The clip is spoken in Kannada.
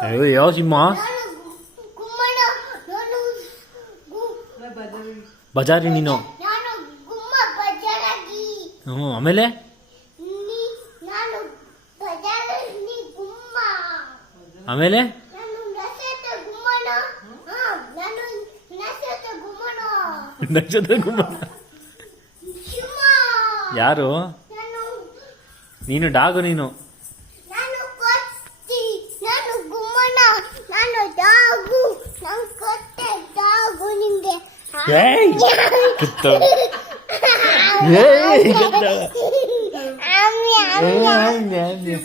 ಯಾವ ಸಿಂಹ? ನಾನು ಗುಮ್ಮನ ನಾನು ಬಜಾರಿ ನೀನು. ನಾನು ಗುಮ್ಮ ಬಜಾರಾಗಿ ಆಮೇಲೆ ನಾನು ಬಜಾರಲ್ಲಿ ಗುಮ್ಮ ಆಮೇಲೆ ನಾನು ನಸೆತ ಗುಮ್ಮನ ನಾನು ನಸೆತ ಗುಮ್ಮನ ನಕ್ಷತ್ರ ಗುಮ್ಮ. ಶಿವ ಯಾರು ನಾನು ನೀನು? ಡಾಗು ನೀನು. ನಾನು ಕೊತ್ತಿ ನಾನು ಗುಮ್ಮನ ನಾನು ಡಾಗು ನಾನು ಕೊಟ್ಟೆ ಡಾಗು ನಿಂಗೆ ಏಯ್ ಕಿತ್ತೋಳು. ಏಯ್ ಕಿತ್ತೋಳು. ಆಮಿ ಆಮಿ ಏಯ್,